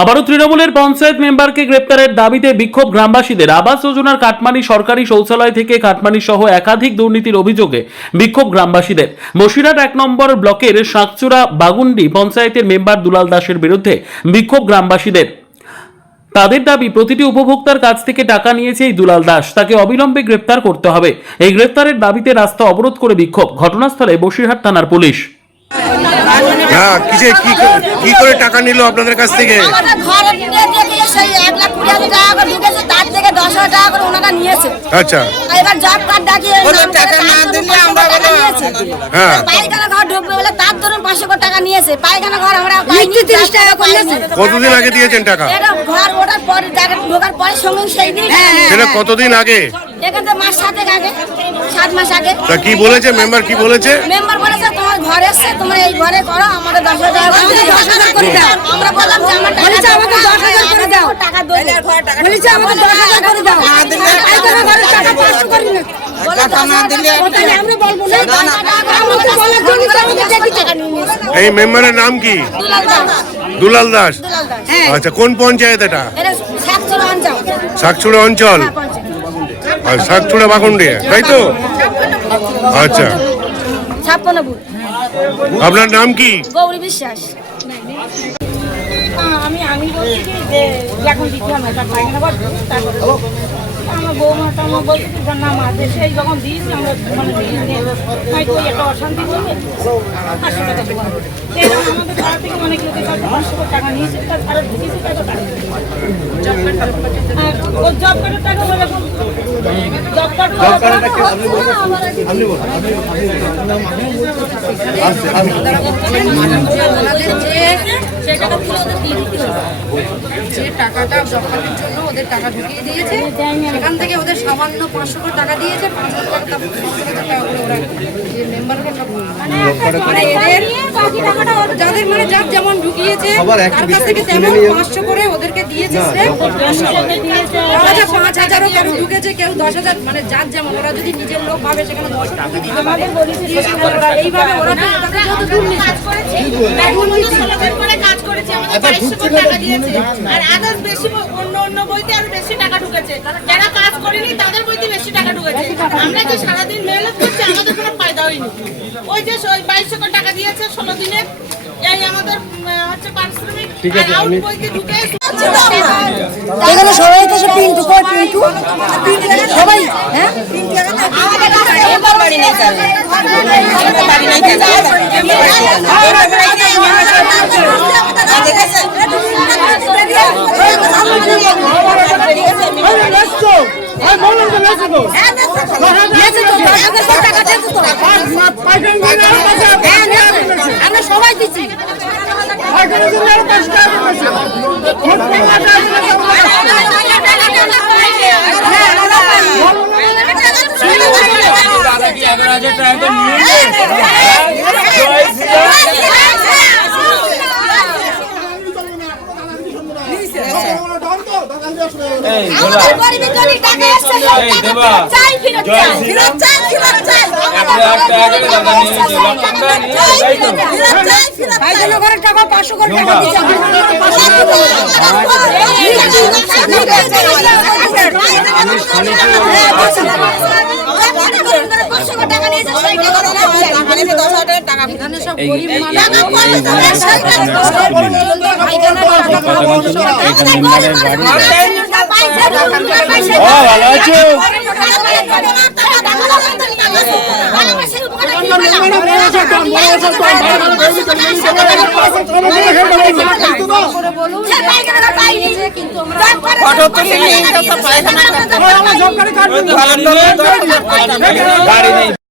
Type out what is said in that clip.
আবারও তৃণমূলের পঞ্চায়েত মেম্বারকে গ্রেপ্তারের দাবিতে বিক্ষোভ গ্রামবাসীদের। আবাস যোজনার কাটমানি সরকারি শৌচালয় থেকে কাটমানি সহ একাধিক দুর্নীতির অভিযোগে বিক্ষোভ গ্রামবাসীদের। বসিরহাট 1 নম্বর ব্লকের শাকচুড়া বাগুন্ডি পঞ্চায়েতের মেম্বার দুলাল দাসের বিরুদ্ধে বিক্ষোভ গ্রামবাসীদের। তাদের দাবি, প্রতিটি উপভোক্তার কাছ থেকে টাকা নিয়েছে এই দুলাল দাস, তাকে অবিলম্বে গ্রেপ্তার করতে হবে। এই গ্রেপ্তারের দাবিতে রাস্তা অবরোধ করে বিক্ষোভ। ঘটনাস্থলে বসিরহাট থানার পুলিশ। কি করে টাকা নিল আপনাদের কাছ থেকে? আচ্ছা, এবার জব কার্ড দেখিয়ে টাকা না দিলে আমরা হ্যাঁ পায়খানা ঘর ঢুকবে বলে তার ধরুন 500 টাকা নিয়েছে। পায়খানা ঘর আমরা পাইনি, 30 টাকা করেছে। কতদিন আগে দিয়েছেন টাকা? এটা ঘর ওঠার পরে টাকা ঢোকার পরে সঙ্গে সেই দিন। সেটা কতদিন আগে? এখানে মাস 7 আগে, 7 মাস আগে। তা কি বলেছে মেম্বার? কি বলেছে? মেম্বার বলেছে তোমার ঘর এসে তোমরা এই ঘরে করো, আমাদের 10,000 টাকা করে দাও। আমরা বললাম যে আমার টাকা আমাকে 10,000 করে দাও, টাকা দেবো। বলেছে আমাকে 10,000 করে দাও, পায়খানা ঘরের টাকা 500 করে না। টাকা না দিলে আমরা বলবো না, আমাকে বলার জন্য আমাকে দেখি টাকা নিয়ে। এই মেম্বারের নাম কি? দুলাল দাস। আচ্ছা, কোন পঞ্চায়েত এটা? এটা শাকচুড়া অঞ্চল। শাকচুড়া অঞ্চল আর শাকচুড়া বাগুন্ডি, তাই তো? আচ্ছা, 56 আপনার নাম কি? গৌরী বিশ্বাস। আমি বলছি কি যে এখন দিতে হবে না, পায়খানা ঘর তারপরে আমার বৌমাটা আমার বলছে কি না মাঝে সেই যখন দিয়েছি আমরা মানে হয়তো একটা অশান্তি করবে 500 টাকা দেবো। এরকম আমাদের পাড়া থেকে অনেক লোকের কাছে 500 টাকা নিয়েছে, তার ফেরত দিয়েছি, তাই তো টাকা ও জব কার্ডের টাকা বলে জব কার্ড যে টাকাটা জব কার্ডের জন্য ওদের টাকা ঢুকিয়ে দিয়েছে, সেখান থেকে ওদের সামান্য 500 করে টাকা দিয়েছে। 500 টাকা তারপর 500 টাকা করে ওরা যে মেম্বারকে মানে এদের যাদের মানে যার যেমন ঢুকিয়েছে তার কাছ থেকে তেমন 500 করে ওদেরকে দিয়েছে। 5,000ও কেউ ঢুকেছে, কেউ 10,000, মানে যার যেমন। ওরা যদি নিজের লোক ভাবে সেখানে 10 টাকা দিতে পারে। এইভাবে ওরা কাজ করেছে, আমাদের 2200 টাকা দিয়েছে। আর আদার্স বেশি অন্য বইতে আরো বেশি টাকা ঢুকেছে। যারা কাজ করেনি তাদের বইতে বেশি টাকা ঢুকেছে। আমরা যে সারাদিন মেহনত করছি আমাদের কোনো ফায়দা হয়নি। ওই যে 2200 টাকা দিয়েছে 16 দিনে, এই আমাদের হচ্ছে পারিশ্রমিক আর আউট বইতে ঢুকে এখানে সবাই তো পিন্টু কর পিন্টু সবাই হ্যাঁ আমাদের বাড়ি নেই চলে আমাদের বাড়ি নেই চলে আমরা সবাই দিচ্ছি। টাকা 500 করে টাকা গাড়ি নেই।